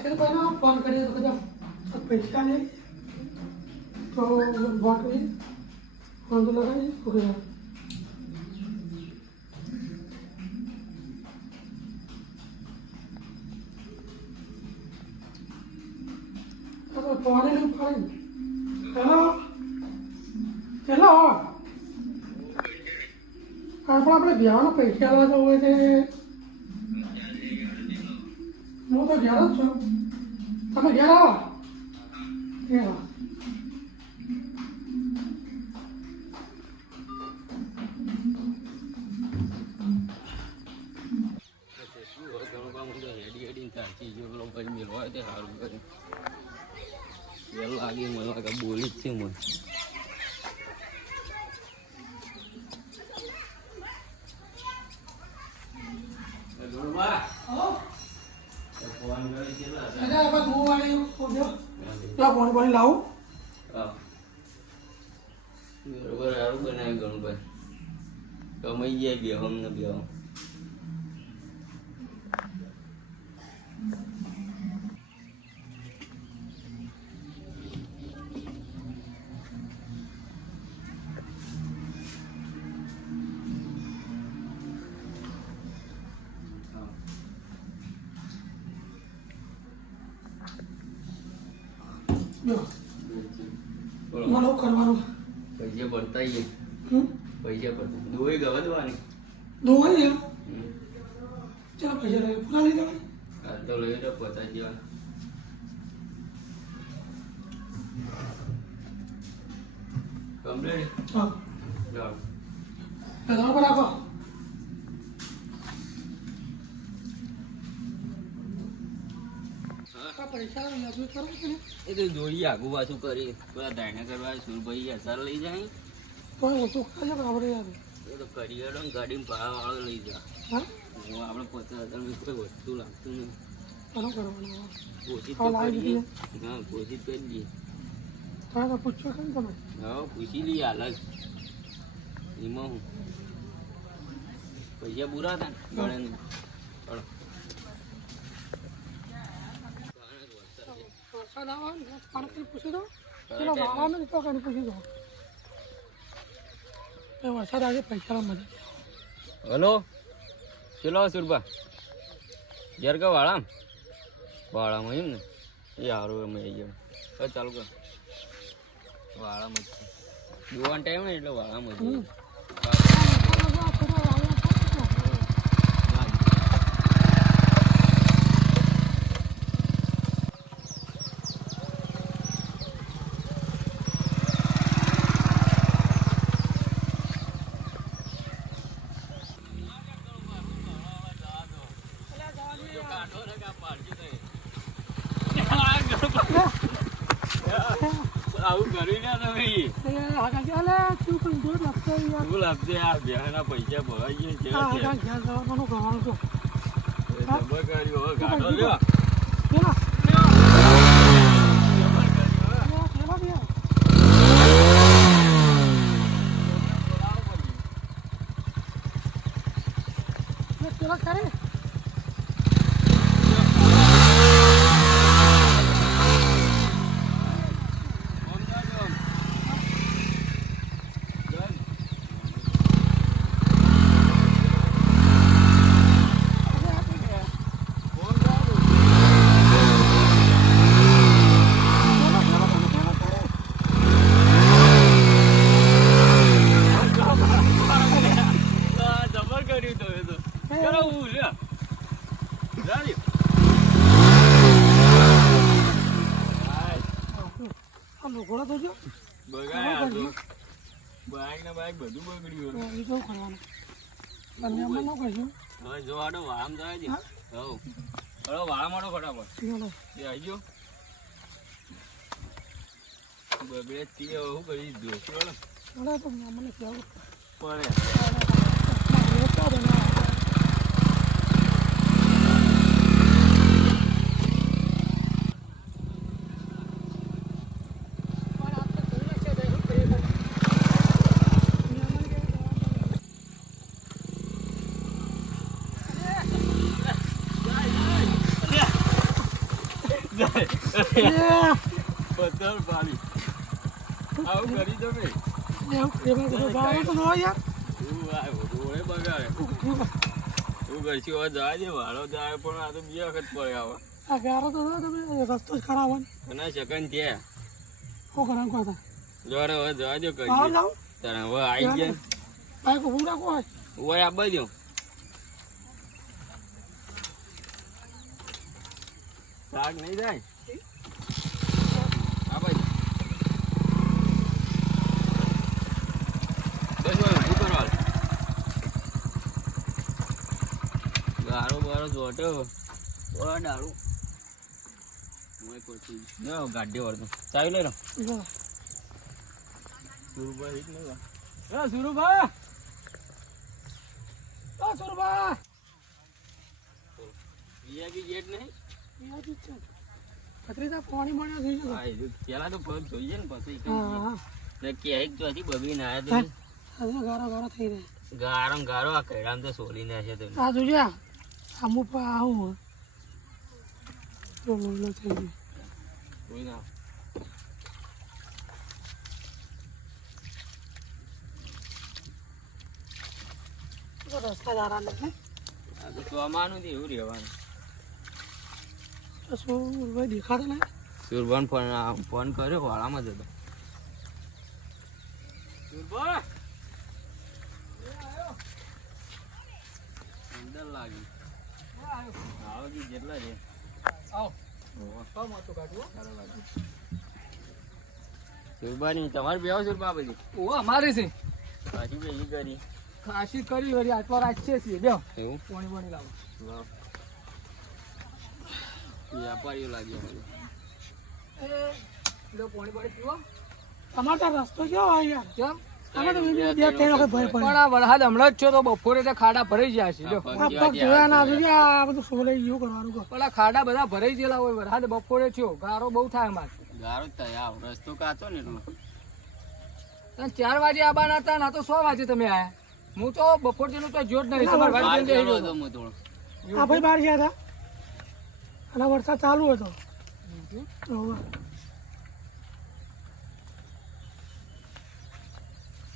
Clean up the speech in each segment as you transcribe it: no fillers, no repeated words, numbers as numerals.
अक्षर पहना फोन करे तो कदम सब पैसा नहीं तो बात हुई फोन तो लगा ही हो गया तो फोन ही नहीं पड़े हेलो हेलो આપણે બ્યાહના પૈસા લાવવા હોય છે હું તો ઘેર જ છું તમે ઘેર આવો ઘેર આવો બોલી જ છે મને પાણી પાણી લાવું બરોબર સારું બનાવ્યું ગણભાઈ કમાઈ જાય બે અમને બે મારો કરવાનો પૈસા પડતા પૈસા પડતા દોઈ ગવા દવાની દોવાઈ ચાલો પૈસા લઈ પૂરા લઈ દેવાય હા તો લઈ તો પચાસ જેવા કમ્પ્લીટ હા ચાલો પેલા પર રાખો પૈસા યાદ કરો કે એ તો જોઈએ આગુ પાછું કરી પેલા ધાયણા કરવા સુરભાઈ અસર લઈ જાય કોઈ ઓછું ખાજો કે આપણે યાર એ તો કરિયર ગાડીમાં ભાડાવાળો લઈ જા હા આપણે 50,000 કોઈ વસ્તુ લાગતું નહીં કોનો કરવાનો કોશિશ તો કરીએ હા કોશિશ કરી દઈએ તો પૂછો કેમ તમે હા પૂછી લઈએ હાલ જ એમાં હું પૈસા પૂરા હતા ને ચલો પાણી પૂછી દો પેલા વાળાને તો કઈ પૂછી દો એ વરસાદ આજે પૈસા મજા હલો ચલો સુરભા ઘેર કા વાળામાં એમ ને એ સારું અમે આવી ગયો ચાલુ કર વાળામાં જ જોવાનો ટાઈમ ને એટલે વાળામાં જ આવું કર્યું ને તમે શું લાગશે આ બેહના પૈસા ભરાઈ ગયા જબર કર્યું હવે ગાડો લ્યો બાઈક બધું બગડ્યું એ તો કરવાનું બંને અમે ન કહીશું હવે જો આડો વાળામાં જાય છે હલો વાળામાં ફટાફટ એ આવી ગયો બગડે તે શું કરી દીધું તો મને કહેવું પડે જાય પતલ પાડી આવું કરી દો બે એવું એમાં ગાળો તો ન યાર તું આવ્યો રોડે બગાડે તું કરશી હવે જાય છે વાળો જાય પણ આ તો બે વખત પડે આવે આ ગાળો તો તમે રસ્તો જ ખરાબ હોય ઘણા સેકન્ડ ત્યાં શું કરવાનું કહો જોડે હવે જવાજો હા કરી જાઉં તારે હવે આવી ગયા બાઈક ઊભું રાખો હોય ઓય આ બાજુ શાક નહીં જાય આ બાજુ બસ હવે ઊભું કરો હાલ ગારો બારો જોટો ઓળા ડાળું હું કોઈ ના ગાડી વાળતો ચાવી લઈ લો સુરભાઈ હિટ નહીં વા સુરભા સુરભા વીઆઈપી ગેટ નહીં ખતરીતા પાણી મળ્યો થઈ ગયો હા એ પેલા તો પગ જોઈએ ને પછી હા ને ક્યાંક ચોથી બગડીને આવ્યા હજુ ગારો ગારો થઈ રહ્યા તો ગારો ને ગારો આ કૈરામ તો સોલીને હશે તો આ જોજે આમું પર આવું તો બોલો થઈ ગયું કોઈ ના રસ્તા દારા ને આ તો ચોમાનું એવું રહેવાનું તો શું ભાઈ દેખાતો ને સુરભાન ફોન કર્યો વાળામાં જતો સુરભા અંદર લાગી આવો કે જેટલા છે સુરભાની તમારે બેહો સુરભા બધી ઓ અમારી છે પાછી બેહી કરી ખાસી કરી વળી આટલા રાખીએ છીએ બે એવું પાણી પાણી લાવો વાહ વ્યાપારીઓ લાગ્યા મને લો પાણી પાણી પીવો તમારો તો રસ્તો કેવો હોય યાર કેમ અમે તો બે ત્રણ વખત ભય પણ આ વરસાદ હમણાં જ છો તો બપોરે તો ખાડા ભરાઈ ગયા છે લ્યો આ પગ જોયા ના જોજે આ બધું સોલાઈ ગયું કરવાનું કહો પણ આ ખાડા બધા ભરાઈ ગયેલા હોય વરસાદ બપોરે થયો ગારો બહુ થાય અમારે ગારો જ થાય આવ રસ્તો કાચો ને એટલો તમે 4 વાગે આવવાના હતા ના તો 100 વાગે તમે આયા હું તો બપોર જેનું તો જોત નહીં તમારે બહાર વાડી જઈને ગયેલો બેસી હતો હું થોડો આ ભાઈ બહાર ગયા હતા અને વરસાદ ચાલુ હતો હોવે.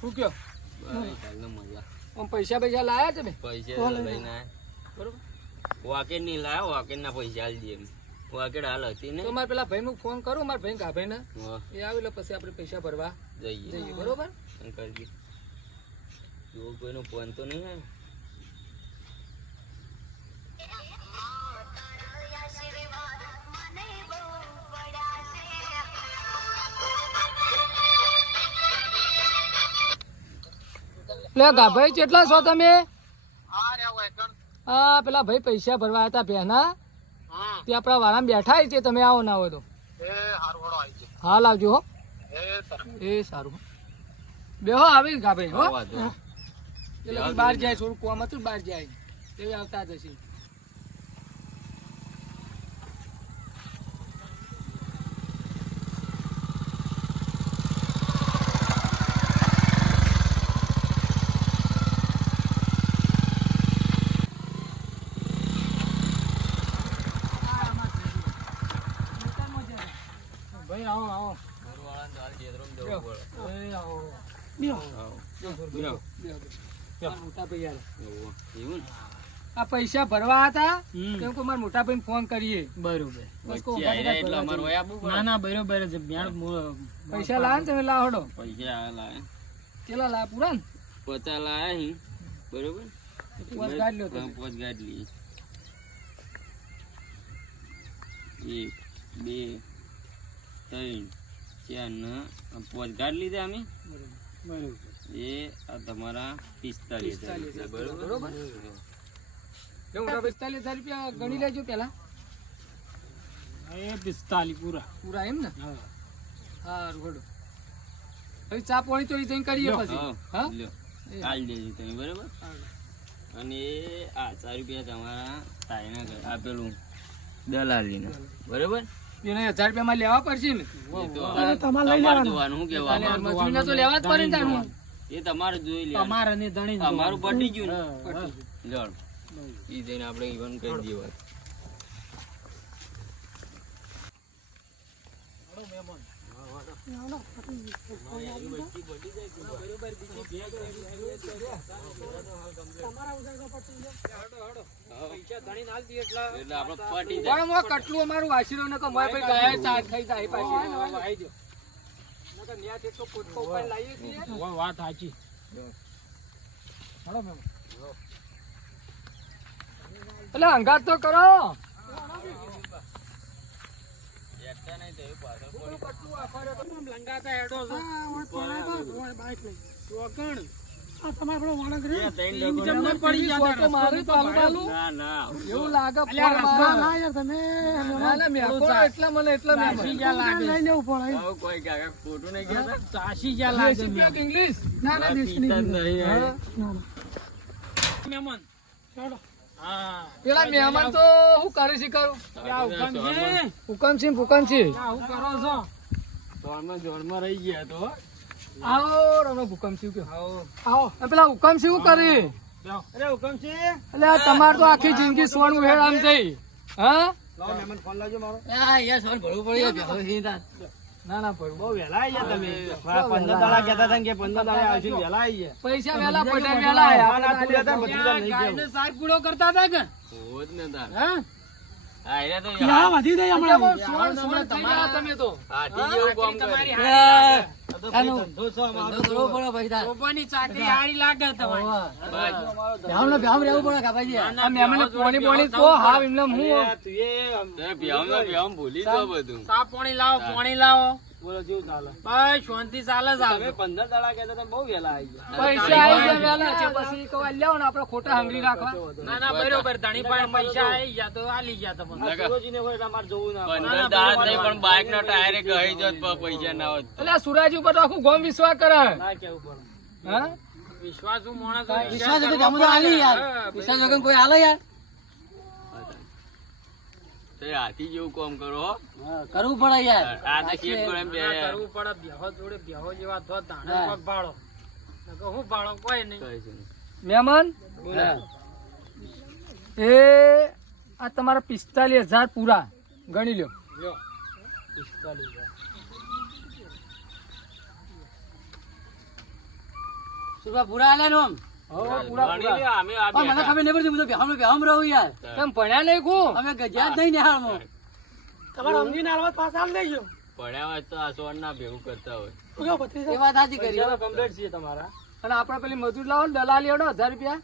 શું કયો બસ ચાલનો મજા આમ પૈસા પૈસા લાયા તમે પૈસા લઈને આયા. બરોબર વાકેટ નહીં લાયો વાકેટ ના પૈસા આલી દે એમ વાકેટ હાલ હતી ને તો મારે પેલા ભાઈ ફોન કરું મારા ભાઈ ગાભાઈ ને વાહ, એ આવી લે પછી આપણે પૈસા ભરવા જઈએ જઈએ બરોબર એમ કરજે જો કોઈનો ફોન તો નહીં આવે લે ગાભાઈ કેટલા છો તમે હા પેલા ભાઈ પૈસા ભરવા હતા પહેના તે આપણા વાળા બેઠા છે તમે આવો ના હોય તો હાલ આવજો હો એ સારું બેહો આવી ગાભાઈ હો વાંધો નહીં. એ લોકો બહાર જાય થોડું કોમ હતું બહાર જાય તે આવતા જ હશે ભાઈ આવો આવો ઘરવાળાને તો હાલ ખેતરમાં જવું પડે. એ આવો લ્યો. આવો. બેહો. આ મોટા ભાઈ યાર એવું. એવું ને? આ પૈસા ભરવા હતા કેમ કે મારા મોટા ભાઈ ફોન કરીએ બરોબર બસ કહો, વચ્ચે આયરા એટલે અમારે વયા બહુ પડે. ના ના બરોબર જ પૈસા લાયા ને તમે લાવડો પૈસા આ લાયા. કેટલા લાયા પૂરા ને 50 લાયા હી. બરોબર પોચ ગાડી લ્યો તમે. હા, પોચ ગાડી લઈએ. 1 2 3 4 ને આ પોચ ગાડી લીધા અમે બરોબર એ આ તમારા 45,000 બરોબર બરોબર. લે મોટા ભાઈ 45,000 રૂપિયા ગણી લેજો પેલા એ 45 પૂરા પૂરા એમ ને હા હા રોડો હવે ચા પાણી તો જઈને કરીએ પછી હા હા લ્યો હાલ દેજો તમે બરોબર અને આ 4 રૂપિયા તમારા તાઈના ઘર આપેલું દલાલીને બરોબર એને 1000 રૂપિયામાં લેવા પડશે ને એ તો તમારે તમારે લઈ તમારે લેવાનું. જોવાનું શું કહેવાનું મજૂરીને તો લેવા જ પડે ને તારું. એ તમારે જોઈ લેવાનું તમારે ને ધણી જ અમારું પટી ગયું હા, ને હા. જળ ઈ જઈને આપણે ઈવન કરી દઈએ વાત. એટલે આપણે પટી જાય. પણ હું કટલું અમારું વાસીરો ને કહું, મોય ભાઈ ગયા ચાર થઈ જાય પાછી. નકર ન્યા જેટલો પોટકો ઉપર લાવીએ છીએ. વાત સાચી. એટલે અંગાત તો કરો. એકતા નહીં તો એ પાછળ પડી. લંગાતા હેડો છો. હા, ઓય પડાય બા, ઓય બાઈક લઈ. ચોકણ. આ તમારે પેલો વાળા કરે. જમણે પડી ગયા તો મારું તો આલુ બાલુ. ના ના એવું લાગે અલ્યા, ફોન ના, મારે. ના યાર, તમે ના, ના, મેકો એટલા મને એટલા મેકો. ચાસી જ્યાં લાગે. લઈ લેવું પડે. આવું કોઈ કાકા ખોટું નહીં કહેતા. ચાસી જ્યાં લાગે. દેશી પીઓ કે ઇંગ્લિશ? ના, ના, દેશી નહીં પીતા જ પીવું. નહીં હા. યાર. ના, ના. મહેમાન. ચાલો. હા. પેલા મહેમાન તો હું કરી શીખવું. આ હુકમ છે. હુકમસિંહ ભૂકમસિંહ. આ હું કરો છો? જોરમાં રહી ગયા તો આવો રમો ભૂકમસિંહ કયો. આવો. અને પેલા હુકમસિંહ શું કરી? અરે હુકમ છે. એટલે આ તમાર તો આખી જિંદગી સોનું હેડ આમ થઈ. હા? ના ના પડ્યું. બહુ વહેલા આવી ગયા તમે. 15 દાડા કહેતા હતા કે 15 દાડા આવશે, વહેલા આવી ગયા. પૈસા વેલા પડ્યા વેલા આયા. ના, પૂરા હતા, ભત્રીજા લઈ ગયા. ગાયને સાર પૂરો કરતા હતા કે? હોત ને તાર. હા? હા એને તો યા, વધી જાય એટલે હમણાં. બહુ સોળ સોળ થઈ ગયા તમે તો. હાથી જેવું કામ કરે. આ તો ભાઈ ધંધો છે અમારો. રોબાની ચાકરી હારી લાગે તમારી. બસ. આ મહેમાનને પોણી પોણી તો હાવ એમને હું અરે, તું એ તે ભ્યામ ભૂલી જાઓ બધું. સા પાણી લાવો, પાણી લાવો. બોલો જેવું ચાલે. બસ શાંતિ ચાલે છે. તમે 15 દાડા કહેતા હતા, બહુ વહેલા આવી ગયા. પૈસા આવી ગયા વેલા છે પછી કવા લ્યાવો ને આપણે ખોટા હંગરી રાખવા. ના ના બરોબર, ધણી પાસે પૈસા આવી ગયા તો આલી ગયા તમને. લગા. સુરજીને હોય એટલે અમારે જોવું ના પડે. 15 દાડા જ નહીં પણ બાઇક નો ટાયર ગઈ જોત પણ પૈસા ના હોત. એટલે આ સુરાજી ઉપર તો આખું ગોમ વિશ્વાસ કરે. ના કેવું પડે. હા? વિશ્વાસુ માણસ વિશ્વાસ હતો જમું તો આલી યાર. વિશ્વાસ વગર કોઈ આલે યાર. તે હાથી જેવું કામ કરો હો. કરવું પડે યાર. આ તો શેઠ ગોળે બે કરવું પડે. બેહો જોડે બેહો જેવા થો તાણે પગ ભાળો. નકર હું ભાળો કોઈ નહીં. કહે છે. મહેમાન બોલો. એ આ તમારા 45,000 પૂરા ગણી લ્યો. લ્યો. 45,000. પૂરા આલે નો પૂરા ગણી લ્યો, અમે આ બેઠા. ખબર નહીં પડતી હું તો બેહમ રહું યાર. તમે ભણ્યા નહીં કો અમે ગજ્યા જ નહીં નિહાળમાં. તમારે સમજીને હાલવા પાછા હાલ દેજો. પડ્યા હોય તો આ સોન ના ભેગું કરતા હોય. શું કહો, ભત્રીજા? એ વાત સાચી કરી. પૈસા તો complete છે તમારા. અને આપણે પેલી મજૂર લાવો ને દલાલી હેડો 1000 રૂપિયા.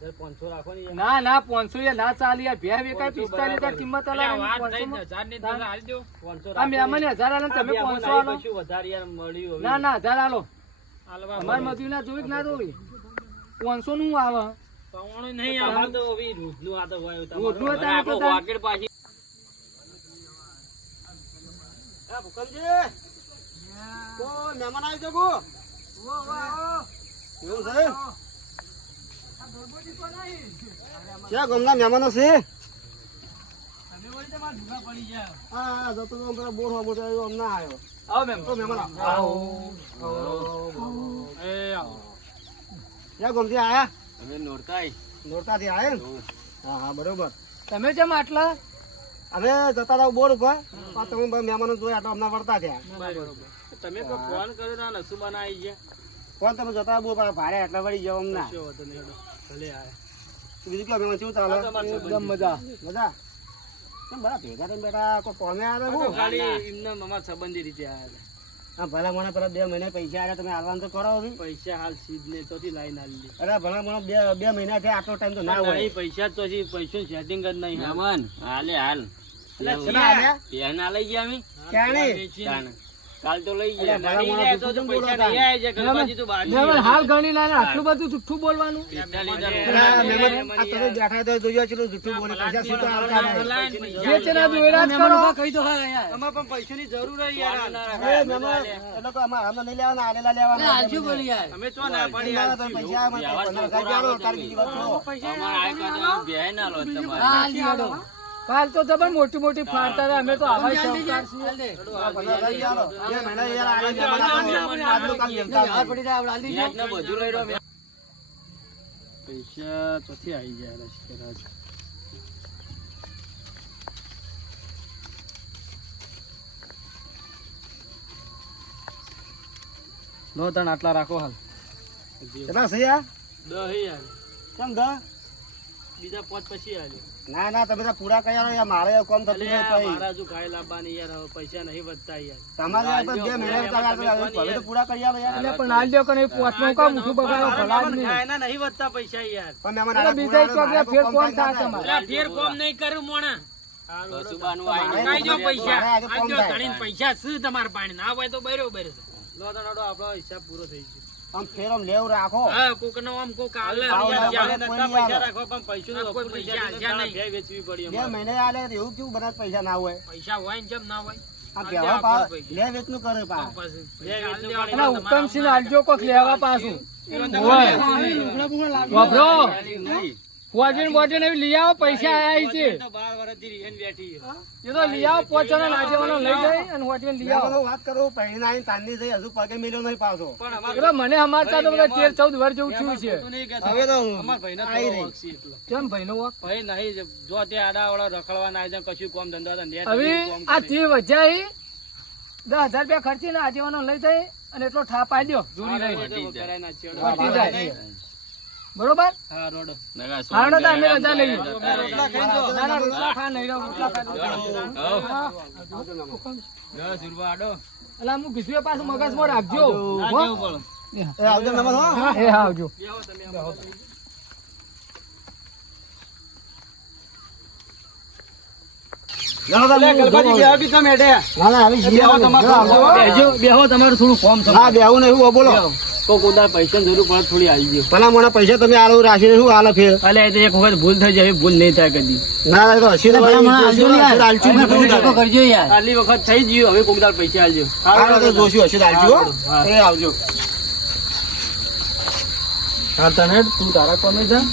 1500 રાખો ને યાર. ના ના 500 યાર ના ચાલી યાર. ભે વેકાય 45,000 કિંમત અલ્યા, આલે વાત થઈ 500 ને, 1000 ની દસ હાલ દો. 500 આ મહેમાન 1000 આલે ને તમે 500 આલો. કશું વધારે યાર મળ્યું હવે. ના ના 1000 આલો. હાલવા અમાર મજૂર ના જોઈ કે ના જોઈ 500 નું આવે. પવાણું નહીં આવે તો હવે રોજનું આ તો હોય તમારું. રોજનું અને હતા આપણો વાકેડ પાછી આ ભૂકંપજી. તો મહેમાન આવી જગો. એવું છે? ક્યાં ગામના મહેમાનો છે? હા, જતો તો પેલા બોર હોમો તો આવ્યો, હમણાં આવ્યો. આવો મેમ. તો મહેમાન આવો. ક્યાં ગામથી આયા? અમે નોરતા આઈ. નોરતાથી આયા ને? હા હા બરોબર. તમે કેમ આટલા? હવે જતા હતા બોર ઉપર પણ તમે બધા મહેમાનો જોયા તો હમણાં વળતા થયા. તમે કોઈ ફોન કર્યો તો નસુબાના આવી ગયા. કોણ તમે જતા બોર પર ભારે એટલા વળી જાવ હમણાં. બીજું કેવું મહેમાન કેવું ચાલે? એકદમ મજા. બધા કેમ બધા ભેગા થઈને બેઠા કોઈ કોમે આવ્યા હતા શું? ખાલી એમને મમા સંબંધી રીતે આવ્યા હા ભલા મને પેલા 2 મહિના પૈસા આવ્યા તમે હાલવાનું તો કરો હવે. પૈસા હાલ સીધ ને ચોથી લાઈન આલી. અરે ભલા મને 2 મહિના થયા આટલો ટાઈમ તો ના હોય. પૈસા તો પૈસો સેટિંગ જ નહીં. મહેમાન હાલે હાલ. કેટલા આવ્યા? પેન આ લઈ ગયા અમે. ક્યાંની? કાલ તો લઈ અલ્યા, ગયા. ભલા માણસ જૂઠું પૈસા બોલો નહીં આવ્યા છે. ગણપતિ તો બહાર મહેમાન હાલ ગણી ના ને આટલું બધું જુઠ્ઠું બોલવાનું. અલા, મહેમાન આ તમે બેઠા તો જોયા ચેટલું જૂઠું બોલે પૈસા સીધા આવતા નહીં. જે છે ને દોયરા જ કરો. અમારે પણ પૈસાની જરૂર હોય યાર. એ મહેમાન એ લોકો અમારે આમાં નહીં લેવાના આલેલા લેવાના. અમે તો ના પડી ના, તમે પૈસા આમાં વ્યવસ્થા 15,000 આલો, તારી બીજી વાત છોડો. અમારે આ કામ બેહે ના લો તમારે. કાલ તો જબર મોટી મોટી ફાડતા હતા. અમે તો આવા શોખકાર છીએ. 15,000 આલો. 2 મહિના યાર આલે આજનો કાલ લેતા આવજો. વ્યાજ ને બધું લઈ રહ્યો. પૈસા ચોથી આવી જાય નો તણ આટલા રાખો હાલ કેટલા છે યાર? 10 યાર કેમ 10? બીજા 5 પછી આલે ના ના તમે તો પૂરા કર્યા યાર, મારે કોમ થતું નહીં પછી. મારા જો ગાય લાવવાની યાર હવે પૈસા નહીં વધતા યાર તમારે યાર પણ 2 મહિના હવે તો પૂરા કરી આલો યાર. એટલે પણ હાલ દો કે પોચનું કામ મુઠું બગાડો ભલા જ નહીં એના નહીં વધતા પૈસા યાર પણ મેં અમારા બીજા ચોકડા ફેર કોણ થાય તમારે? તમારે ફેર કોમ નહીં કરું મોણા કસુબાનું મારે આવી તો પૈસા આજે કોમ થાય. પૈસા શું તમારે પાણી ના હોય તો બરોબર લો તો આપણો હિસાબ પૂરો થઈ ગયો આમ ફેર આમ લેવ રાખો. હા કોક નો આમ કોક આલે પૈસા રાખો પણ પૈસા કોઈ પૈસા આલ્યા નહીં વેચવી પડી 2 મહિને આલે તો એવું કેવું બનાવે પૈસા ના હોય? પૈસા હોય ને જેમ ના હોય આ કહેવા પા લે વેચનું કરે પા. અને ઉત્તમસિંહ આલજો કોક લેવા પાછું વાપરો વાજન એવી લઈ આવો પૈસા આયા છે એ તો લઈ આવો પોચવાનો નાચવાનો લઈ જાય અને વાજન લઈ મેં આવો બધું વાત કરું પહેરીને આવીને તાંડી થઈ હજુ પગે મિલ્યો નહીં પાછો. એટલે મને અમારતા તો બધા 13-14 વર્ષ જેવું થયું છે હવે તો આવી રહી. કેમ ભાઈ નો વાક ભાઈ નહીં જો તે આડા વાળા રખડવા ના જાય કશું કોમ ધંધો હવે આ 30 વજાઈ 10,000 રૂપિયા ખર્ચીને આજેવાનો લઈ જાય અને એટલો ઠાપ આઈ દો જૂરી રહી પટી જાય બરોબર હારણો તો અમે રજા લઈએ ના ના રોટલા ખા નહીં રહો રોટલા ખા અલા હું કીધું એ પાછું મગજમાં રાખજો હો? એ આવજો નમન હો. હા એ હા આવજો ના ના આવી જઈએ. બેહો તમારું થોડું ફોર્મ ના બેહું નહીં હું બોલો. કોક ઉધાર પૈસા જરૂર પડે થોડી આવી ગયો ભલા મોણા પૈસા તમે આલો રાખીને શું આલો ફેર? અલે એ તો એક વખત ભૂલ થઈ જાય ભૂલ નહીં થાય કદી ના ના એ તો હસી તો કરજો યાર આટલી વખત થઈ ગયું હવે કોક ઉધાર પૈસા આલજો જોશું હસી આવજો હો. એ આવજો. હા તને તું તારા કોમે જા